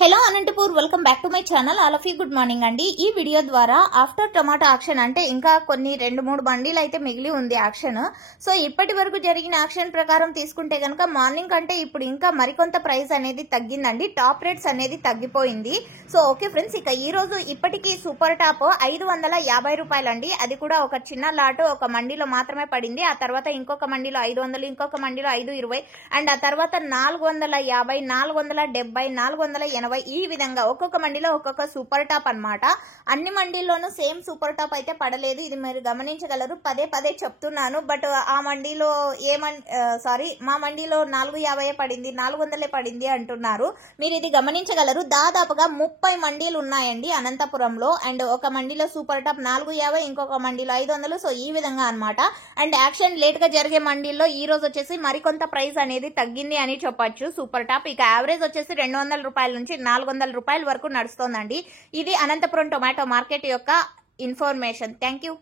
Hello Anantapur, welcome back to my channel. All of you good morning అండి. ఈ video ద్వారా after tomato action అంటే ఇంకా కొన్ని 2-3 బండిలు అయితే మిగిలి ఉంది యాక్షన్. సో ఇప్పటి వరకు జరిగిన యాక్షన్ ప్రకారం తీసుకుంటే కనుక మార్నింగ్ కంటే ఇప్పుడు ఇంకా మరికొంత ప్రైస్ అనేది తగ్గిందండి. టాప్ రేట్స్ అనేది తగ్గిపోయింది. సో ఓకే ఫ్రెండ్స్, ఇక ఈ రోజు ఇప్పటికీ సూపర్ టాప్ 550 రూపాయలండి. అది కూడా ఒక చిన్న లాటు ఒక మండీలో మాత్రమే పడింది. ఆ తర్వాత ఇంకొక మండీలో 500, ఇంకొక మండీలో 520 అండ్ ఆ తర్వాత 450, 470, 480 ఈ విధంగా ఒక్కొక్క మండీలో ఒక్కొక్క సూపర్ టాప్ అన్నమాట. అన్ని మండీల్లోనూ సేమ్ సూపర్ టాప్ అయితే పడలేదు. ఇది మీరు గమనించగలరు. పదే చెప్తున్నాను. బట్ ఆ మండీలో మా మండీలో 450 పడింది, 400 పడింది అంటున్నారు. మీరు ఇది గమనించగలరు. దాదాపుగా 30 మండీలు ఉన్నాయండి అనంతపురంలో. అండ్ ఒక మండీలో సూపర్ టాప్ 450, ఇంకొక మండీలో 500. సో ఈ విధంగా అన్నమాట. అండ్ యాక్షన్ లేట్ గా జరిగే మండీల్లో ఈ రోజు వచ్చేసి మరికొంత ప్రైస్ అనేది తగ్గింది అని చెప్పొచ్చు. సూపర్ టాప్ ఇక యావరేజ్ వచ్చేసి 200 రూపాయల నుంచి 400 రూపాయల వరకు నడుస్తోందండి. ఇది అనంతపురం టొమాటో మార్కెట్ యొక్క ఇన్ఫర్మేషన్. Thank you.